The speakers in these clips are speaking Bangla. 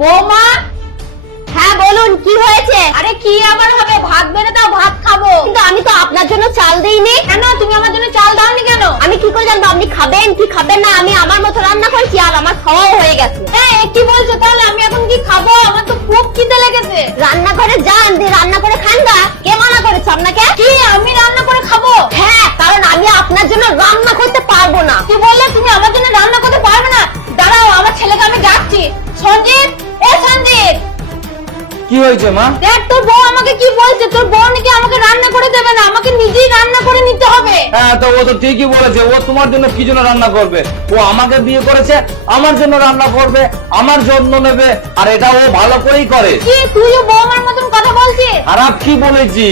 বৌমা, হ্যাঁ বলুন কি হয়েছে? আরে কি আবার হবে, ভাত বেড়ে দাও, ভাত খাবো। কিন্তু আমি তো আপনার জন্য চাল দিইনি। কেন তুমি আমার জন্য চাল দাওনি কেন? আমি কি করে জানবো আপনি খাবেন কি খাবেন না? আমি আমার মতো রান্না করেছি আর আমার খাওয়াও হয়ে গেছে। হ্যাঁ কি বলছো, তাহলে আমি এখন কি খাবো? আমার তো খুব খিদে লেগেছে। রান্না করে যান, দিয়ে রান্না করে খান না। কে মানা করেছে আপনাকে? কি আমি রান্না করে খাবো? হ্যাঁ, কারণ আমি আপনার জন্য রান্না করতে পারবো না। কি বললে তুমি আমার জন্য রান্না করতে পারবে না? দাঁড়াও, আমার ছেলেকে আমি ডাকছি। সঞ্জিত, এ সঞ্জিত। কি হয়েছে মা? দেখ তোর বউ আমাকে কি বলছে, তোর বউ নাকি আমাকে রান্না করে দেবে না, আমাকে নিজেই রান্না করে নিতে হবে। হ্যাঁ তো ও তো ঠিকই বলেছে, ও তোমার জন্য কি জন্য রান্না করবে? ও আমাকে বিয়ে করেছে, আমার জন্য রান্না করবে, আমার যত্ন নেবে, আর এটা ও ভালো করেই করে। কি তুইও বৌমার মতন কথা বলছিস? খারাপ কি বলেছি?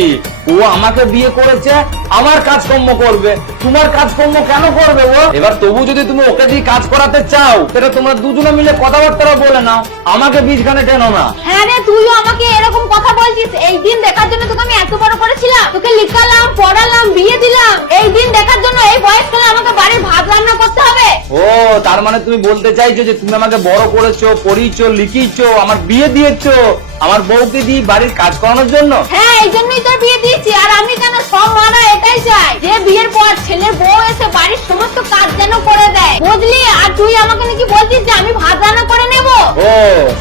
ও আমাকে বিয়ে করেছে, আমার কাজকর্ম করবে, তোমার কাজকর্ম কেন করবে ও? এবার তবু যদি তুমি ওকে দিয়ে কাজ করাতে চাও, সেটা তোমরা দুজনে মিলে কথাবার্তা বলে নাও, আমাকে বীজখানে টেনো না। হ্যাঁ রে, তুইও আমাকে এরকম কথা বলছিস। এই দিন দেখার জন্য তোকে আমি এত বড় করেছিলাম, তোকে লিখালাম, পড়ালাম, বিয়ে দিলাম। এই দিন দেখার জন্য এই বয়সকালে আমাকে বাড়ির ভাত রান্না করতে হবে? ও তার মানে তুমি বলতে চাইছো যে তুমি আমাকে বড় করেছো, পড়িয়েছো, লিখিয়েছো, আমার বিয়ে দিয়েছো আমার বউকে দিয়ে বাড়ির কাজ করানোর জন্য? হ্যাঁ, এই জন্যই তোর বিয়ে দিয়েছি। আর আমি কেন, সব মারা এটাই চাই যে বিয়ের পর ছেলের বউ এসে বাড়ির সমস্ত কাজ যেন করে দেয়, বুঝলি? আর তুই আমাকে নাকি বলছিস যে আমি ভাত রান্না করে নেব? ও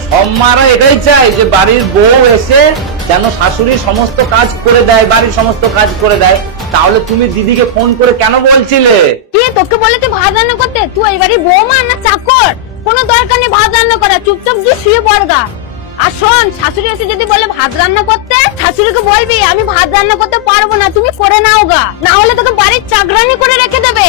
সব মারা এটাই চাই যে বাড়ির বউ এসে যেন শাশুড়ির সমস্ত কাজ করে দেয়, বাড়ির সমস্ত কাজ করে দেয়। তাহলে তুমি দিদিকে ফোন করে কেন বলছিলে? কি তোকে বলেছে ভাত রান্না করতে? তুই এই বাড়ির বৌমা না চাকর? কোনো দরকার নেই ভাত রান্না করা, চুপচাপ গিয়ে শুয়ে পড়গা। আর শোন, শাশুড়ি এসে যদি বলে ভাত রান্না করতে, শাশুড়িকে বলবি আমি ভাত রান্না করতে পারবো না, তুমি করে নাও গা, না হলে তোকে বাড়ির চাকরানি করে রেখে দেবে।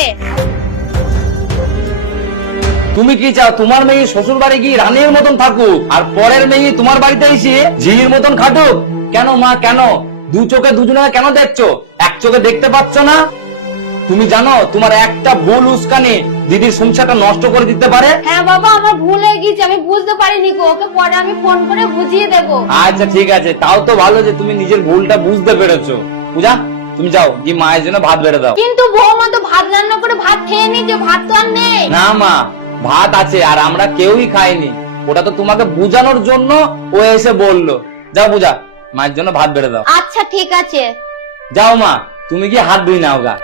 তুমি কি চাও তোমার মেয়ে শ্বশুর বাড়ি গিয়ে রানীর মতন থাকুক, আর পরের মেয়ে তোমার বাড়িতে এসে ঝির মতন খাটুক? কেন মা, কেন? দু চোখে দুজনে কেন দেখছো, এক চোখে দেখতে পাচ্ছ না? তুমি জানো তোমার একটা ভুল উস্কানি দিদির সংসারটা নষ্ট করে দিতে পারে। হ্যাঁ বাবা, আমার ভুল হয়ে গেছে, আমি বুঝতে পারিনি গো। ওকে পরে আমি ফোন করে বুঝিয়ে দেবো। আচ্ছা ঠিক আছে, তাও তো ভালো যে তুমি নিজের ভুলটা বুঝতে পেরেছো। পূজা তুমি যাও গিয়ে মায়ের জন্য ভাত বেড়ে দাও। কিন্তু বৌমা তো ভাত রান্না করে ভাত খেয়ে নিচ্ছে, ভাত তো আর নেই। না মা, ভাত আছে আর আমরা কেউই খাইনি, ওটা তো তোমাকে বুঝানোর জন্য ও এসে বললো। যাও পূজা, মায়ের জন্য ভাত বেড়ে দাও। আচ্ছা ঠিক আছে। যাও মা, তুমি কি হাত ধুই নাও গা।